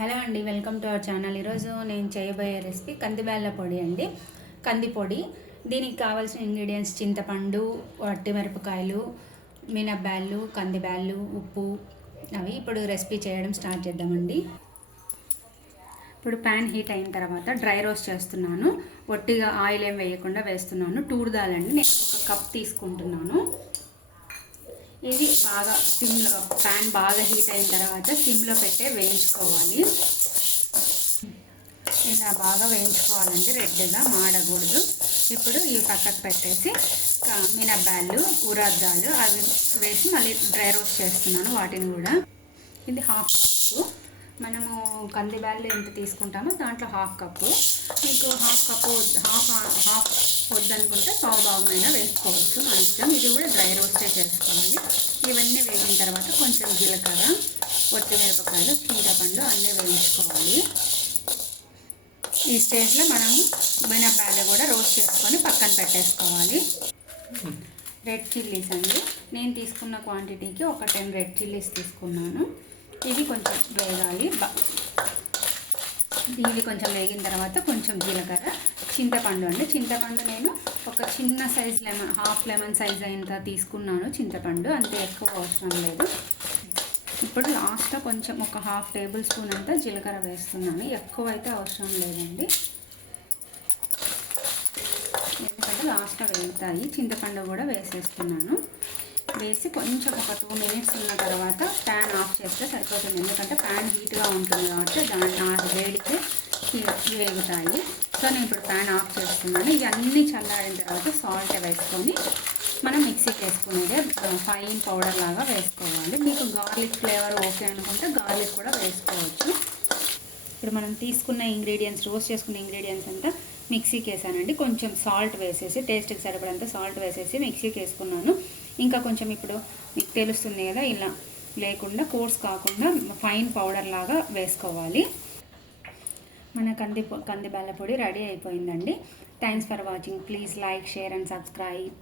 Hello అండి, welcome to our channel. ఈరోజు నేను చేయబోయే రెసిపీ కందిబ్యాళ్ళ పొడి అండి. కంది పొడి. దీనికి కావాల్సిన ఇంగ్రీడియంట్స్ చింతపండు, వట్టిమిరపకాయలు, మినప్పాలు, కందిబ్యాళ్ళు, ఉప్పు. అవి ఇప్పుడు రెసిపీ చేయడం స్టార్ట్ చేద్దామండి. ఇప్పుడు ప్యాన్ హీట్ అయిన తర్వాత డ్రై రోస్ట్ చేస్తున్నాను. ఒట్టిగా ఆయిల్ ఏం వేయకుండా వేస్తున్నాను. టూర్ దాల్ అండి, నేను ఒక కప్ తీసుకుంటున్నాను. ఇది బాగా సిమ్లో, ప్యాన్ బాగా హీట్ అయిన తర్వాత సిమ్లో పెట్టే వేయించుకోవాలి. ఇలా బాగా వేయించుకోవాలండి, రెడ్గా మాడకూడదు. ఇప్పుడు ఇవి పక్కకు పెట్టేసి మినప్పాలు, ఉరద్దాలు అవి వేసి మళ్ళీ డ్రై రోస్ట్ చేస్తున్నాను వాటిని కూడా. ఇది హాఫ్ కప్పు. మనము కందిబ్యాళ్ళు ఎంత తీసుకుంటామో దాంట్లో హాఫ్ కప్పు. మీకు హాఫ్ వద్దనుకుంటే పావుభాగమైనా వేసుకోవచ్చు, మన ఇష్టం. ఇది కూడా డ్రై రోస్టే చేసుకోవాలి. ఇవన్నీ వేగిన తర్వాత కొంచెం జీలకర్ర, వట్టిమిరపకాయలు, చింతపండు అన్నీ వేయించుకోవాలి. ఈ స్టేజ్లో మనము మినప్పాలు కూడా రోస్ట్ చేసుకొని పక్కన పెట్టేసుకోవాలి. రెడ్ చిల్లీస్ అండి, నేను తీసుకున్న క్వాంటిటీకి ఒక 10 రెడ్ చిల్లీస్ తీసుకున్నాను. ఇవి కొంచెం వేగాలి. ఇవి కొంచెం వేగిన తర్వాత కొంచెం జీలకర్ర, చింతపండు అండి. చింతపండు నేను ఒక చిన్న size lemon, half lemon size అయినంత తీసుకున్నాను చింతపండు, అంతే ఎక్కువ అవసరం లేదు. ఇప్పుడు లాస్ట్లో కొంచెం ఒక హాఫ్ టేబుల్ స్పూన్ అంతా జీలకర్ర వేస్తున్నాను. ఎక్కువ అయితే అవసరం లేదండి, ఎందుకంటే లాస్ట్లో వేగుతాయి. చింతపండు కూడా వేసేస్తున్నాను. వేసి కొంచెం ఒక 2 మినిట్స్ ఉన్న తర్వాత ప్యాన్ ఆఫ్ చేస్తే సరిపోతుంది, ఎందుకంటే ప్యాన్ హీట్గా ఉంటుంది కాబట్టి దాని వేడికి వేగుతాయి. సో నేను ఇప్పుడు ప్యాన్ ఆఫ్ చేస్తున్నాను. ఇవన్నీ చల్లారిన తర్వాత సాల్ట్ వేసుకొని మనం మిక్సీకి వేసుకునేదే ఫైన్ పౌడర్ లాగా వేసుకోవాలి. మీకు గార్లిక్ ఫ్లేవర్ ఓకే అనుకుంటే గార్లిక్ కూడా వేసుకోవచ్చు. ఇప్పుడు మనం తీసుకున్న ఇంగ్రీడియంట్స్, రోస్ట్ చేసుకున్న ఇంగ్రీడియంట్స్ అంతా మిక్సీకి వేసానండి. కొంచెం సాల్ట్ వేసేసి, టేస్ట్కి సరిపడంత సాల్ట్ వేసేసి మిక్సీకి వేసుకున్నాను. ఇంకా కొంచెం ఇప్పుడు మీకు తెలుస్తుంది కదా, ఇలా లేకుండా కోర్స్ కాకుండా ఫైన్ పౌడర్ లాగా వేసుకోవాలి. మన కందిబ్యాళ్ళ పొడి రెడీ అయిపోయిందండి. Thanks for watching. Please like, share and subscribe.